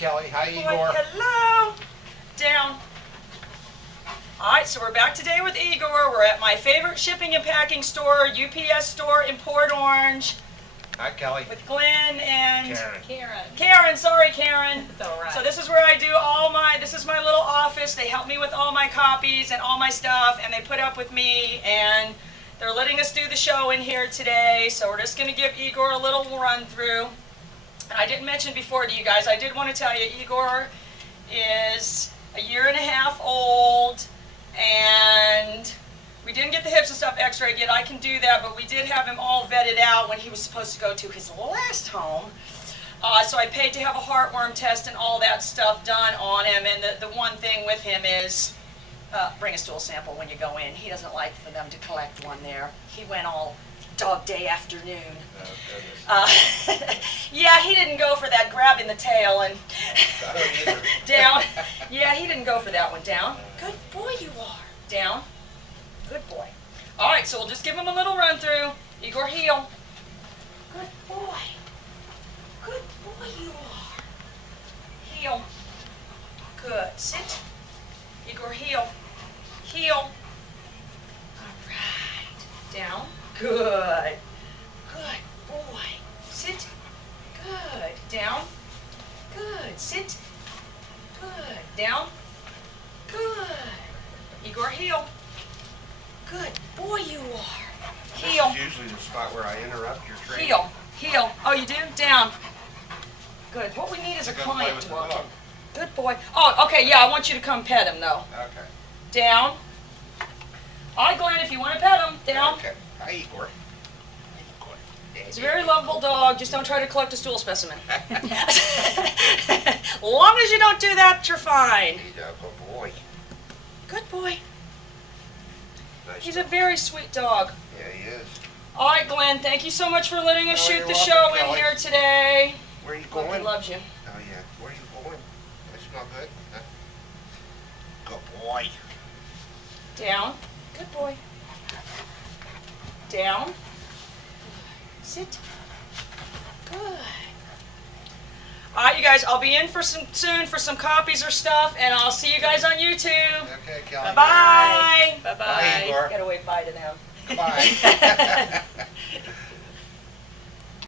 Kelly. Hi, Boy, Igor. hello. Down. All right, so we're back today with Igor. We're at my favorite shipping and packing store, UPS store in Port Orange. Hi, Kelly. With Glenn and Karen. Karen, sorry, Karen. It's all right. So this is where I do this is my little office. They help me with all my copies and all my stuff, and they put up with me, and they're letting us do the show in here today. So we're just going to give Igor a little run through. And I didn't mention before to you guys, I did want to tell you, Igor is a year and a half old, and we didn't get the hips and stuff x-rayed yet. I can do that, but we did have him all vetted out when he was supposed to go to his last home. So I paid to have a heartworm test and all that stuff done on him, and the one thing with him is, bring a stool sample when you go in. He doesn't like for them to collect one there. He went all dog day afternoon. Oh, goodness. Yeah, he didn't go for that grabbing the tail and I don't either. down. Yeah, he didn't go for that one. Down. Good boy you are. Down. Good boy. All right, so we'll just give him a little run through. Igor, heel. Good boy. Good boy you are. Heel. Good. Sit. Igor, heel. Heel. All right. Down. Good. Good boy. Sit. Good. Down. Good. Sit. Good. Down. Good. Igor, heel. Good boy you are. Heel. This is usually the spot where I interrupt your training. Heel. Heel. Oh, you do? Down. Good. What we need is a Go play client with to the walk in. dog. Good boy. Oh, okay, yeah, I want you to come pet him, though. Okay. Down. All right, Glenn, if you want to pet him, down. Okay. Hi, Igor. Igor. He's a very lovable dog. Just don't try to collect a stool specimen. Long as you don't do that, you're fine. He's a good boy. Good boy. Nice He's a dog. very sweet dog. Yeah, he is. All right, Glenn, thank you so much for letting us Oh, shoot you're the welcome, show in Kelly. here today. Where are you Hope he going? loves you. Oh, yeah. Where are you going? That smell good? Huh? Good boy. Down. Good boy. Down. Sit. Good. All right, you guys, I'll be in soon for some copies or stuff, and I'll see you guys on YouTube. Okay, Kelly. Bye-bye. Bye-bye. Bye, Igor. Gotta wave bye to them. Goodbye.